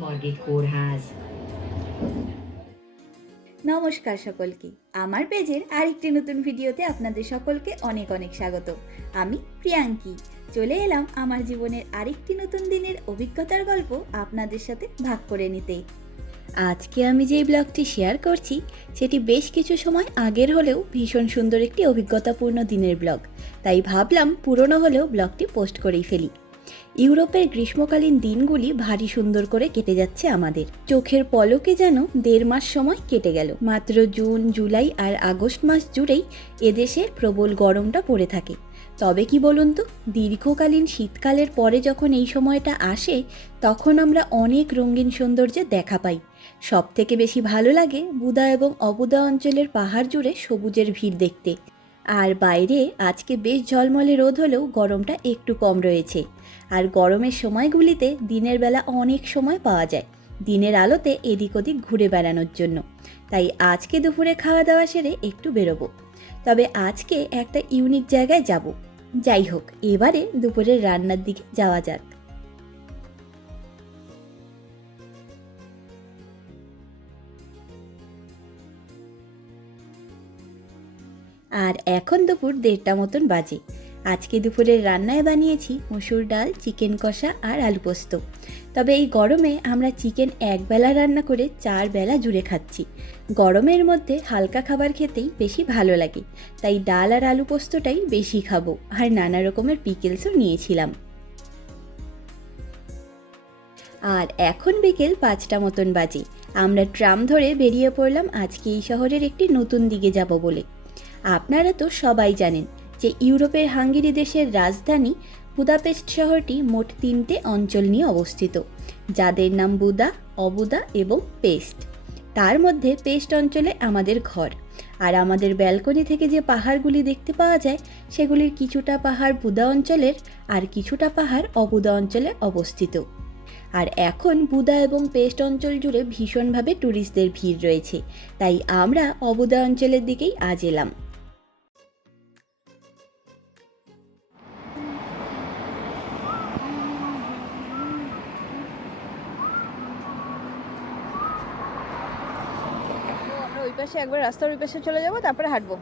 Margit Kórház. নমস্কার সকলকে। আমার পেজের আরেকটি নতুন ভিডিওতে আপনাদের সকলকে অনেক অনেক স্বাগত। আমি প্রিয়াঙ্কি। চলে এলাম আমার জীবনের আরেকটি নতুন দিনের অভিজ্ঞতার গল্প আপনাদের সাথে ভাগ করে নিতে। আজকে আমি যেই ব্লগটি শেয়ার করছি, সেটি বেশ কিছু সময় আগের হলেও ভীষণ সুন্দর একটি অভিজ্ঞতাপূর্ণ দিনের ব্লগ। তাই ভাবলাম পুরনো হলেও ব্লগটি পোস্ট করেই ফেলি। ইউরোপের গ্রীষ্মকালীন দিনগুলি ভারী সুন্দর করে কেটে যাচ্ছে আমাদের। চোখের পলকে যেন দেড় মাস সময় কেটে গেল। মাত্র জুন, জুলাই আর আগস্ট মাস জুড়েই এদেশে প্রবল গরমটা পড়ে থাকে। তবে কি বলুন তো, দীর্ঘকালীন শীতকালের পরে যখন এই সময়টা আসে, তখন আমরা অনেক রঙিন সৌন্দর্যে দেখা পাই। সব থেকে বেশি ভালো লাগে বুদা এবং অবুদা অঞ্চলের পাহাড় জুড়ে সবুজের ভিড় দেখতে। আর বাইরে আজকে বেশ ঝলমলে রোদ হলেও গরমটা একটু কম রয়েছে। আর গরমের সময়গুলিতে দিনের বেলা অনেক সময় পাওয়া যায়, দিনের আলোতে এদিক ওদিক ঘুরে বেড়ানোর জন্য। তাই আজকে দুপুরে খাওয়া দাওয়া সেরে একটু বেরোবো। তবে আজকে একটা ইউনিক জায়গায় যাব। যাই হোক, এবারে দুপুরের রান্নার দিকে যাওয়া যাক। আর এখন দুপুর দেড়টা মতন বাজে। আজকে দুপুরের রান্নায় বানিয়েছি মসুর ডাল, চিকেন কষা আর আলু পোস্ত। তবে এই গরমে আমরা চিকেন একবেলা রান্না করে চার বেলা জুড়ে খাচ্ছি। গরমের মধ্যে হালকা খাবার খেতেই বেশি ভালো লাগে। তাই ডাল আর আলু পোস্তটাই বেশি খাব আর নানা রকমের পিকেলসও নিয়েছিলাম। আর এখন বিকেল পাঁচটা মতন বাজে। আমরা ট্রাম ধরে বেরিয়ে পড়লাম আজকে এই শহরের একটি নতুন দিকে যাব বলে। আপনারা তো সবাই জানেন যে ইউরোপের হাঙ্গেরি দেশের রাজধানী বুদাপেস্ট শহরটি মোট তিনটে অঞ্চল নিয়ে অবস্থিত, যাদের নাম বুদা, অবুদা এবং পেস্ট। তার মধ্যে পেস্ট অঞ্চলে আমাদের ঘর, আর আমাদের ব্যালকনি থেকে যে পাহাড়গুলি দেখতে পাওয়া যায়, সেগুলির কিছুটা পাহাড় বুদা অঞ্চলের আর কিছুটা পাহাড় অবুদা অঞ্চলে অবস্থিত। আর এখন বুদা এবং পেস্ট অঞ্চল জুড়ে ভীষণভাবে ট্যুরিস্টদের ভিড় রয়েছে। তাই আমরা অবুদা অঞ্চলের দিকেই আজ এলাম। ওই পাশে একবার রাস্তার ওই পাশে চলে যাব, তারপরে হাঁটবো।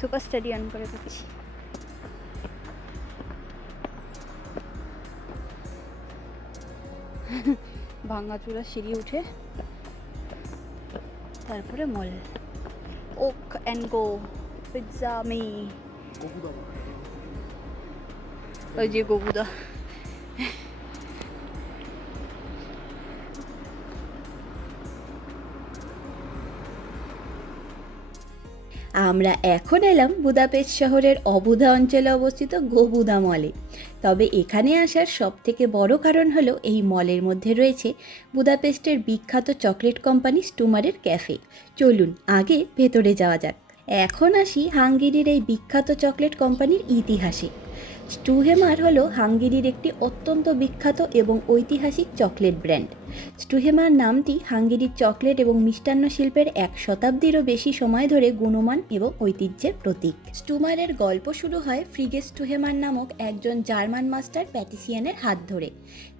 সুপার স্টাডি অন করে দিচ্ছি। ভাঙাচুরা সিঁড়ি উঠে তারপরে mall oak and go pizza me ওই যে গবুদা আমরা এখন এলাম বুদাপেস্ট শহরের অবুধা অঞ্চলে অবস্থিত গোবুধা মলে। তবে এখানে আসার সব থেকে বড় কারণ হলো এই মলের মধ্যে রয়েছে বুদাপেস্টের বিখ্যাত চকলেট কোম্পানি স্টুমারের ক্যাফে। চলুন আগে ভেতরে যাওয়া যাক। এখন আসি হাঙ্গেরির এই বিখ্যাত চকলেট কোম্পানির ইতিহাসে। স্টুহেমার হলো হাঙ্গেরির একটি অত্যন্ত বিখ্যাত এবং ঐতিহাসিক চকলেট ব্র্যান্ড। স্টুহেমার নামটি হাঙ্গেরির চকলেট এবং মিষ্টান্ন শিল্পের এক শতাব্দীরও বেশি সময় ধরে গুণমান এবং ঐতিহ্যের প্রতীক। স্টুমারের গল্প শুরু হয় ফ্রিগেস স্টুহেমার নামক একজন জার্মান মাস্টার প্যাটিসিয়ানের হাত ধরে।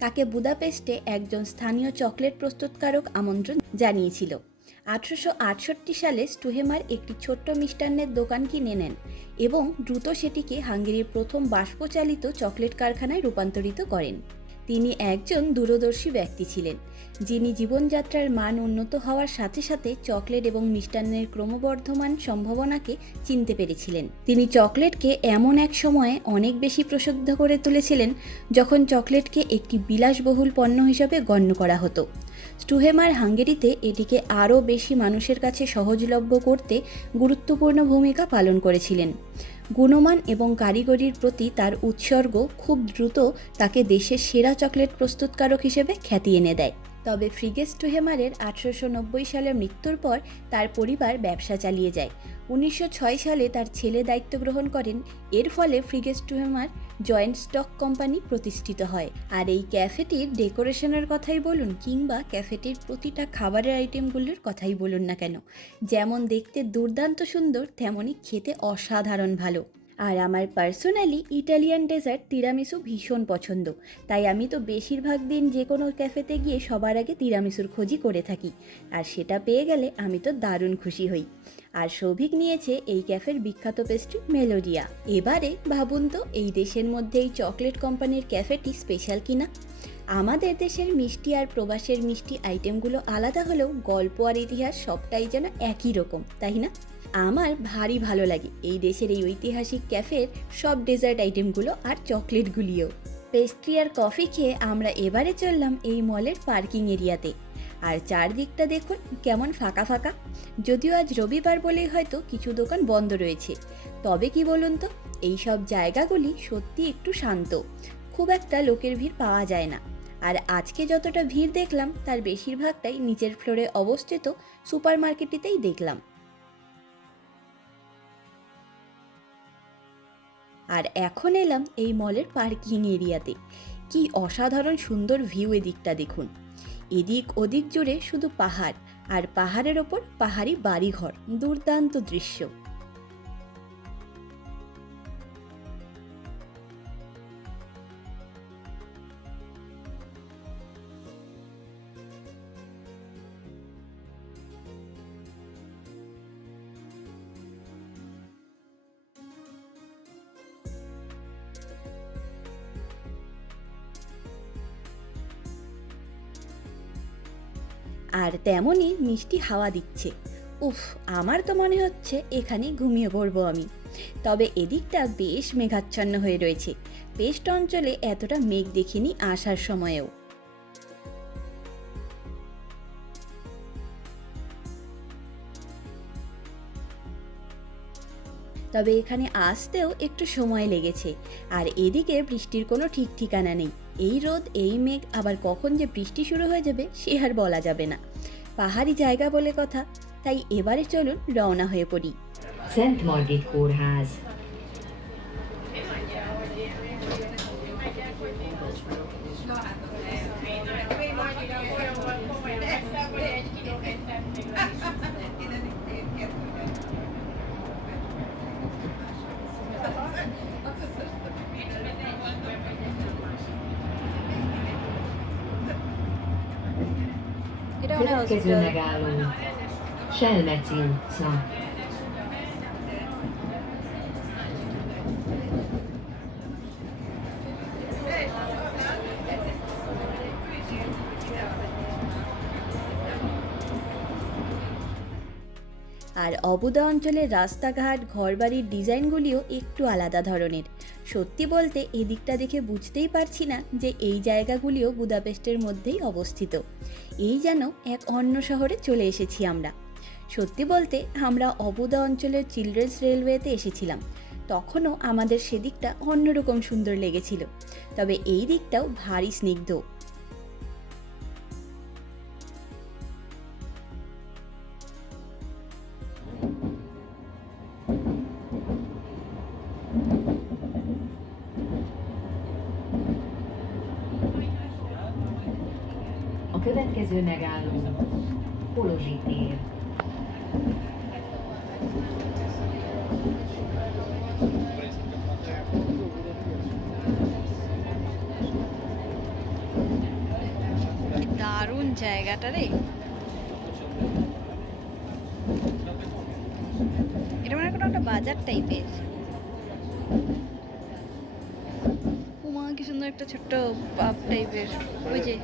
তাকে বুদাপেস্টে একজন স্থানীয় চকলেট প্রস্তুতকারক আমন্ত্রণ জানিয়েছিল। আঠারোশো আটষট্টি সালে স্টুহেমার একটি ছোট্ট মিষ্টান্নের দোকান কিনে নেন এবং দ্রুত সেটিকে হাঙ্গেরির প্রথম বাষ্পচালিত চকলেট কারখানায় রূপান্তরিত করেন। তিনি একজন দূরদর্শী ব্যক্তি ছিলেন, যিনি জীবনযাত্রার মান উন্নত হওয়ার সাথে সাথে চকলেট এবং মিষ্টান্নের ক্রমবর্ধমান সম্ভাবনাকে চিনতে পেরেছিলেন। তিনি চকলেটকে এমন এক সময়ে অনেক বেশি প্রসিদ্ধ করে তুলেছিলেন, যখন চকলেটকে একটি বিলাসবহুল পণ্য হিসাবে গণ্য করা হতো। স্টুহেমার হাঙ্গেরিতে এটিকে আরও বেশি মানুষের কাছে সহজলভ্য করতে গুরুত্বপূর্ণ ভূমিকা পালন করেছিলেন। গুণমান এবং কারিগরির প্রতি তার উৎসর্গ খুব দ্রুত তাকে দেশের সেরা চকলেট প্রস্তুতকারক হিসেবে খ্যাতি এনে দেয়। তবে ফ্রিগেস টুহেমারের আঠারোশো নব্বই সালে মৃত্যুর পর তার পরিবার ব্যবসা চালিয়ে যায়। উনিশশো ছয় সালে তার ছেলে দায়িত্ব গ্রহণ করেন। এর ফলে ফ্রিগেস টুহেমার জয়েন্ট স্টক কোম্পানি প্রতিষ্ঠিত হয়। আর এই ক্যাফেটির ডেকোরেশনের কথাই বলুন কিংবা ক্যাফেটির প্রতিটা খাবারের আইটেমগুলোর কথাই বলুন না কেন। যেমন দেখতে দুর্দান্ত সুন্দর তেমনই খেতে অসাধারণ ভালো। আর আমার পার্সোনালি ইটালিয়ান ডেজার্ট তিরামিসু ভীষণ পছন্দ। তাই আমি তো বেশিরভাগ দিন যে কোনো ক্যাফেতে গিয়ে সবার আগে তিরামিসুর খোঁজই করে থাকি। আর সেটা পেয়ে গেলে আমি তো দারুণ খুশি হই। আর সৌভিক নিয়েছে এই ক্যাফের বিখ্যাত পেস্ট্রি মেলোডিয়া এবারে ভাবুন তো, এই দেশের মধ্যে এই চকলেট কোম্পানির ক্যাফেটি স্পেশাল কিনা? আমাদের দেশের মিষ্টি আর প্রবাসের মিষ্টি আইটেমগুলো আলাদা হলেও গল্প আর ইতিহাস সবটাই যেন একই রকম, তাই না? আমার ভারী ভালো লাগে। এই দেশের এই ঐতিহাসিক ক্যাফের সব ডেজার্ট আইটেমগুলো আর চকলেটগুলিও। পেস্ট্রি আর কফি খেয়ে আমরা এবারে চললাম এই মলের পার্কিং এরিয়াতে। আর চারদিকটা দেখুন কেমন ফাঁকা ফাঁকা। যদিও আজ রবিবার বলেই হয়তো কিছু দোকান বন্ধ রয়েছে। তবে কি বলুন তো, এই সব জায়গাগুলি সত্যি একটু শান্ত। খুব একটা লোকের ভিড় পাওয়া যায় না। আর আজকে যতটা ভিড় দেখলাম, তার বেশিরভাগটাই নিচের ফ্লোরে অবস্থিত সুপার মার্কেটটিতেই দেখলাম। আর এখন এলাম এই মলের পার্কিং এরিয়াতে। কি অসাধারণ সুন্দর ভিউ এদিকটা দেখুন। এদিক ওদিক জুড়ে শুধু পাহাড়, আর পাহাড়ের ওপর পাহাড়ি বাড়িঘর, দুর্দান্ত দৃশ্য। আর তেমনই মিষ্টি হাওয়া দিচ্ছে। উফ, আমার তো মনে হচ্ছে এখানে ঘুমিয়ে পড়ব আমি। তবে এদিকটা বেশ মেঘাচ্ছন্ন হয়ে রয়েছে। পেস্ট অঞ্চলে এতটা মেঘ দেখিনি আসার সময়েও। তবে এখানে আসতেও একটু সময় লেগেছে। আর এদিকে বৃষ্টির কোনো ঠিক ঠিকানা নেই। এই রোদ এই মেঘ আবার কখন যে বৃষ্টি শুরু হয়ে যাবে সে আর বলা যাবে না। পাহাড়ি জায়গা বলে কথা তাই এবারে চলুন রওনা হয়ে পড়ি। Kórház. Következő megálló. Selmecin, Sza. আর অবুদা অঞ্চলের রাস্তাঘাট, ঘরবাড়ির ডিজাইনগুলিও একটু আলাদা ধরনের। সত্যি বলতে এদিকটা দেখে বুঝতেই পারছি না যে এই জায়গাগুলিও বুদাপেস্টের মধ্যেই অবস্থিত। এই যেন এক অন্য শহরে চলে এসেছি আমরা। সত্যি বলতে আমরা অবুদা অঞ্চলের চিলড্রেন্স রেলওয়েতে এসেছিলাম। তখনও আমাদের সেদিকটা অন্যরকম সুন্দর লেগেছিল। তবে এই দিকটাও ভারী স্নিগ্ধ। A következő megálló. Polozsi tér. কি দারুণ জায়গাটা রে এটা মনে হয় কোনো একটা বাজার টাইপের উমা কি সুন্দর একটা ছোট্ট পাব টাইপের ওই যে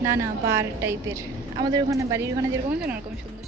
না না বার টাইপের আমাদের ওখানে, বাড়ির ওখানে যেরকম আছে ওরকম সুন্দর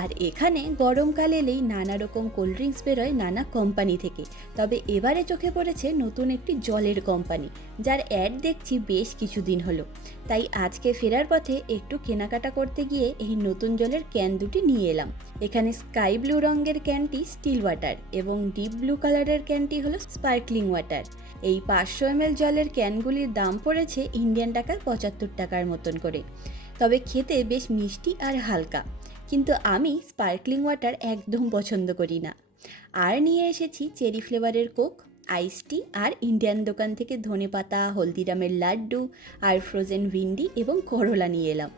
আর এখানে গরমকাল এলেই নানা রকম কোল্ড ড্রিঙ্কস বেরোয় নানা কোম্পানি থেকে। তবে এবারে চোখে পড়েছে নতুন একটি জলের কোম্পানি যার অ্যাড দেখছি বেশ কিছুদিন হলো। তাই আজকে ফেরার পথে একটু কেনাকাটা করতে গিয়ে এই নতুন জলের ক্যান দুটি নিয়ে এলাম। এখানে স্কাই ব্লু রঙের ক্যানটি স্টিল ওয়াটার এবং ডিপ ব্লু কালারের ক্যানটি হলো স্পার্কলিং ওয়াটার এই পাঁচশো এম জলের ক্যানগুলির দাম পড়েছে ইন্ডিয়ান টাকায় পঁচাত্তর টাকার মতন করে। তবে খেতে বেশ মিষ্টি আর হালকা। কিন্তু আমি স্পার্কলিং ওয়াটার একদম পছন্দ করি না। আর নিয়ে এসেছি চেরি ফ্লেভারের কোক, আইস টি আর ইন্ডিয়ান দোকান থেকে ধনেপাতা, হলদিরামের লাড্ডু আর ফ্রোজেন ভিন্ডি এবং করলা নিয়ে এলাম।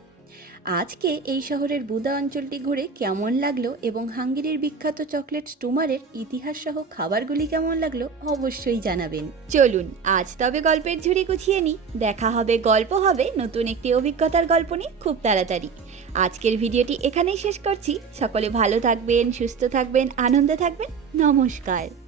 আজকে এই শহরের বুদা অঞ্চলটি ঘুরে কেমন লাগল এবং হাঙ্গেরির বিখ্যাত চকলেট স্টুমারের ইতিহাস সহ খাবারগুলি কেমন লাগল অবশ্যই জানাবেন। চলুন, আজ তবে গল্পের ঝুড়ি গুছিয়ে নিই। দেখা হবে, গল্প হবে, নতুন একটি অভিজ্ঞতার গল্প নিয়ে খুব তাড়াতাড়ি। আজকের ভিডিওটি এখানেই শেষ করছি। সকলে ভালো থাকবেন, সুস্থ থাকবেন, আনন্দে থাকবেন। নমস্কার।